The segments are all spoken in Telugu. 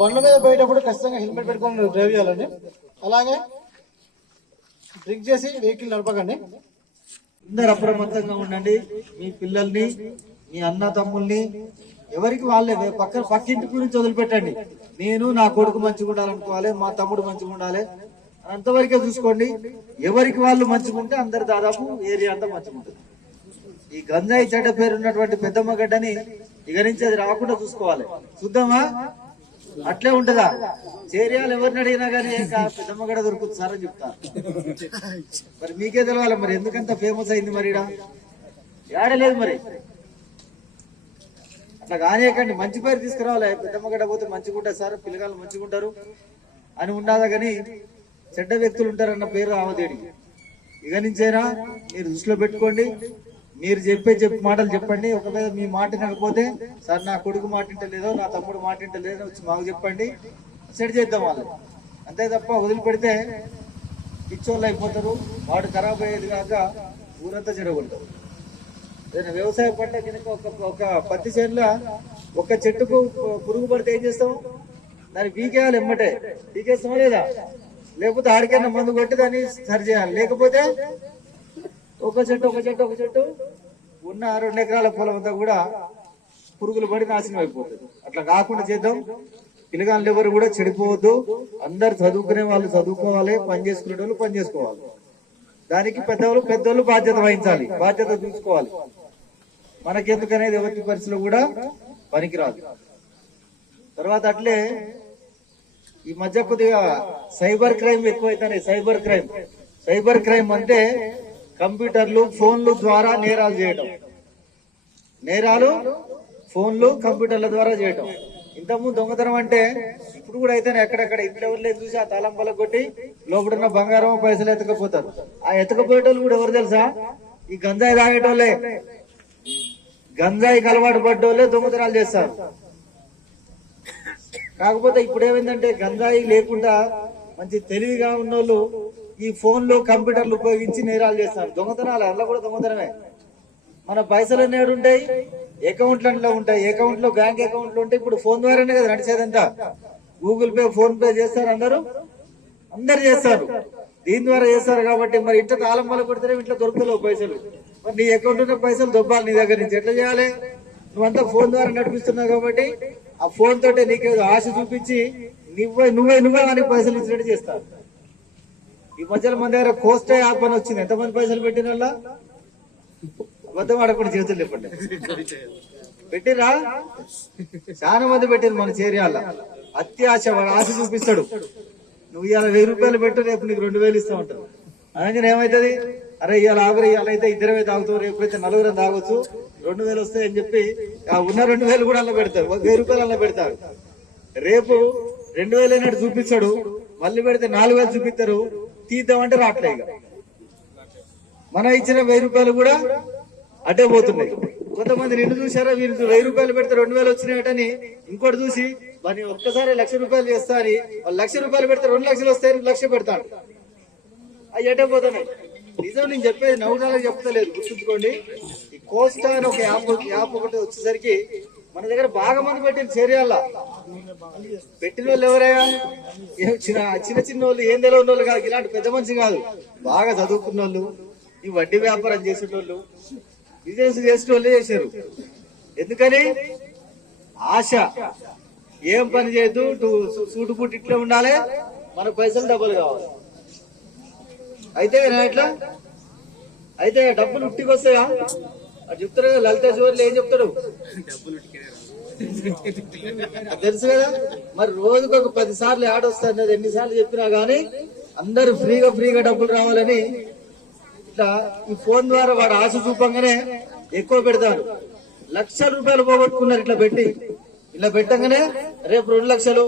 బండ్ల మీద పోయేటప్పుడు ఖచ్చితంగా హెల్మెట్ పెట్టుకొని డ్రైవ్ చేయాలండి. అలాగే డ్రింక్ చేసి వెహికల్ నడపకండి. అందరు అప్రమత్తంగా ఉండండి. మీ పిల్లల్ని, మీ అన్న తమ్ముల్ని ఎవరికి వాళ్ళే పక్కింటి గురించి వదిలిపెట్టండి. నేను నా కొడుకు మంచిగా ఉండాలనుకోవాలి, మా తమ్ముడు మంచిగా ఉండాలి, అంతవరకే చూసుకోండి. ఎవరికి వాళ్ళు మంచిగా ఉంటే అందరు దాదాపు ఏరియా అంతా మంచిగా ఉంటుంది. ఈ గంజాయి చెడ్డ పేరు ఉన్నటువంటి పెద్దమ్మ గడ్డని ఇక నుంచి అది రాకుండా చూసుకోవాలి. చూద్దామా? అట్లే ఉంటదా? చేరియాలు ఎవరిని అడిగినా కానీ పెద్దమ్మ గడ్డ దొరుకుతుంది సార్ అని చెప్తారు. మరి మీకే తెలవాలి మరి ఎందుకంత ఫేమస్ అయింది. మరి ఏడలేదు మరి అట్లా కానియకండి. మంచి పేరు తీసుకురావాలి. పెద్దమ్మ గడ్డ పోతే మంచిగా ఉంటుంది సార్, పిల్లగాళ్ళు మంచిగా ఉంటారు అని ఉండాలా కానీ చెడ్డ వ్యక్తులు ఉంటారన్న పేరు ఆవదేడికి. ఇక నుంచైనా మీరు దృష్టిలో పెట్టుకోండి. మీరు చెప్పే మాటలు చెప్పండి. ఒకవేళ మీ మాట వినకపోతే సార్ నా కొడుకు మాట వింటలేదో, నా తమ్ముడు మాట వింటలేదో వచ్చి మాకు చెప్పండి, సెట్ చేద్దాం వాళ్ళు. అంతే తప్ప వదిలిపెడితే పిచ్చోళ్ళు అయిపోతారు. వాడు ఖరాబ్ అయ్యేది కాక ఊరంతా చెడగొడతారు. ఏదైనా వ్యవసాయ పంట కనుక ఒక పత్తి చేనులో ఒక చెట్టుకు పురుగు పడితే ఏం చేస్తాం? దాన్ని పీకేయాలి, ఎమ్మటే పీకేస్తామా లేదా? లేకపోతే ఆడికైనా మందు కొట్టి దాన్ని సరి చేయాలి. లేకపోతే ఒక చెట్టు ఉన్న 2 ఎకరాల పొలం అంతా కూడా పురుగులు పడి నాశనం అయిపోతుంది. అట్లా కాకుండా చేద్దాం. పిల్లగాళ్ళు ఎవరు కూడా చెడిపోవద్దు. అందరు చదువుకునే వాళ్ళు చదువుకోవాలి, పని చేసుకునే వాళ్ళు పని చేసుకోవాలి. దానికి పెద్దోళ్ళు బాధ్యత వహించాలి, బాధ్యత చూసుకోవాలి. మనకెందుకనేది ఎవరి పరిస్థితిలో కూడా పనికిరాదు. తర్వాత అట్లే ఈ మధ్య కొద్దిగా సైబర్ క్రైమ్ ఎక్కువైతే. సైబర్ క్రైమ్ అంటే కంప్యూటర్లు, ఫోన్లు ద్వారా నేరాలు చేయటం. నేరాలు ఫోన్లు, కంప్యూటర్ల ద్వారా చేయటం. ఇంతకుముందు దొంగతనం అంటే ఇప్పుడు కూడా అయితే ఎక్కడెక్కడ ఇంట్లో ఎవరు చూసి ఆ తాళం పలక కొట్టి లోపడున్న బంగారం పైసలు ఎత్తకపోతారు. ఆ ఎత్తకపోయేటోళ్ళు కూడా ఎవరు తెలుసా? ఈ గంజాయి తాగేటోళ్ళే, గంజాయికి అలవాటు పడ్డోళ్ళే దొంగతనాలు చేస్తారు. కాకపోతే ఇప్పుడు ఏమైందంటే గంజాయి లేకుండా మంచి తెలివిగా ఉన్నోళ్ళు ఈ ఫోన్లు, కంప్యూటర్లు ఉపయోగించి నేరాలు చేస్తారు. దొంగతనాలు అందులో కూడా దొంగతనమే. మన పైసలు నేడు ఉంటాయి, అకౌంట్లలో ఉంటాయి. అకౌంట్ లో బ్యాంక్ అకౌంట్లు ఉంటాయి. ఇప్పుడు ఫోన్ ద్వారానే కదా నడిచేదంతా. గూగుల్ పే, ఫోన్ పే చేస్తారు అందరు చేస్తారు. దీని ద్వారా చేస్తారు కాబట్టి మరి ఇంట్లో తాళం వల్ల కొడితేనే ఇంట్లో దొరుకుతలేవు పైసలు. మరి నీ అకౌంట్ ఉన్న పైసలు దొబ్బాలి నీ దగ్గర నుంచి. ఎట్లా చేయాలి? నువ్వంతా ఫోన్ ద్వారా నడిపిస్తున్నావు కాబట్టి ఆ ఫోన్ తోటే నీకేదో ఆశ చూపించి నువ్వే అని పైసలు ఇచ్చినట్టు చేస్తారు. ఈ మధ్యలో మన దగ్గర కోస్టా యాప్ అని వచ్చింది. ఎంతమంది పైసలు పెట్టిన వాళ్ళ? అబద్ధం ఆడకుండా చేతులు చెప్పండి. పెట్టిరా? చాలా మంది పెట్టిరు మన చేరియాల. అత్యాశ, వాడు ఆశ చూపిస్తాడు. నువ్వు ఇవాళ 1000 రూపాయలు పెట్టు, రేపు నీకు 2000 ఇస్తా ఉంటావు. అనగానే ఏమవుతుంది? అరే ఇవాళ ఆగురు, ఇవాళ అయితే 2 తాగుతావు, రేపు అయితే 4 తాగొచ్చు, 2000 వస్తాయని చెప్పి ఆ ఉన్న 2000 కూడా అలా పెడతారు. 1000 రూపాయలు అలా పెడతారు. రేపు 2000 అయినట్టు చూపిస్తాడు. మళ్ళీ పెడితే 4000 చూపిస్తారు. తీద్దామంటే రావట్లే. ఇక మనం ఇచ్చిన 1000 రూపాయలు కూడా అటే పోతున్నాయి. కొంతమంది నిన్ను చూసారా, వీరు 1000 రూపాయలు పెడితే 2000 వచ్చినాయటని ఇంకోటి చూసి మరి ఒక్కసారి 1,00,000 రూపాయలు చేస్తా అని వాళ్ళు 1,00,000 రూపాయలు పెడితే 2 లక్షలు వస్తాయి, 1,00,000 పెడతాడు. అవి ఎటే పోతున్నాయి. నిజం నేను చెప్పేది నవ్వునాలకు చెప్తలేదు, గుర్తుంచుకోండి. ఈ కోస్టా అని ఒక యాప్ ఒకటి వచ్చేసరికి మన దగ్గర బాగా మంది పెట్టిన చేరియాలా. పెట్టిన వాళ్ళు ఎవరయ్యా? చిన్న వాళ్ళు, ఏం తెలియని వాళ్ళు కాదు, ఇలాంటి పెద్ద మనిషి కాదు, బాగా చదువుకున్న వాళ్ళు, ఈ వడ్డీ వ్యాపారం చేసేటోళ్ళు, బిజినెస్ చేసేటోళ్ళు చేశారు. ఎందుకని? ఆశ. ఏం పని చేయొద్దు, సూటు బూట్ ఇట్లా ఉండాలి, మన పైసలు డబ్బులు కావాలి. అయితే ఇట్లా అయితే డబ్బులు ఉట్టికి వస్తాయా? అది చెప్తారు కదా లలిత చివర్లు. ఏం చెప్తాడు తెలుసు కదా. మరి రోజుకు ఒక 10 సార్లు యాడ్ వస్తుంది. ఎన్నిసార్లు చెప్పినా గానీ అందరు ఫ్రీగా డబ్బులు రావాలని ఇట్లా ఈ ఫోన్ ద్వారా వాడు ఆశ చూపంగానే ఎక్కువ పెడతారు. 1,00,000 రూపాయలు పోగొట్టుకున్నారు ఇలా పెట్టంగానే రేపు 2 లక్షలు.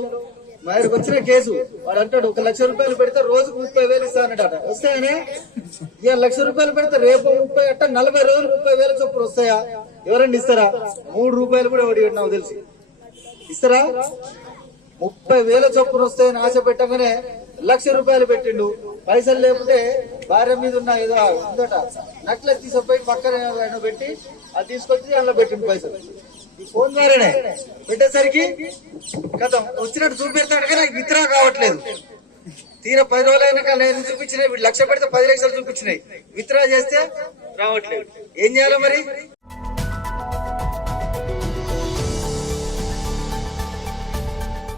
మా దగ్గరకు వచ్చిన కేసు వాడు అంటాడు 1,00,000 రూపాయలు పెడితే రోజుకు 30,000 ఇస్తానట. వస్తాయనే? ఇక 1,00,000 రూపాయలు పెడితే రేపు 30 అట్ట 40 రోజులు 30,000 చొప్పులు వస్తాయా? ఎవరండి ఇస్తారా? 3 రూపాయలు కూడా ఎవడి నాకు తెలిసి ఇస్తారా? 30,000 చొప్పున వస్తాయని ఆశ పెట్టగానే 1,00,000 రూపాయలు పెట్టిండు. పైసలు లేకపోతే భార్య మీద ఉన్న ఏదో ఉందట, నక్లెస్ తీసుకుపోయి పక్కన పెట్టి అది తీసుకొచ్చి అందులో పెట్టిండు పైసలు. ఈ ఫోన్ ద్వారానే పెట్టేసరికి కథం వచ్చినట్టు చూపెడతాడు కానీ నాకు విత్డ్రా కావట్లేదు. తీరా 10 రోజులైనాక నేను చూపించినాయి, 1,00,000 పెడితే 10 లక్షలు చూపించినాయి, విత్డ్రా చేస్తే రావట్లేదు. ఏం చేయాలి మరి?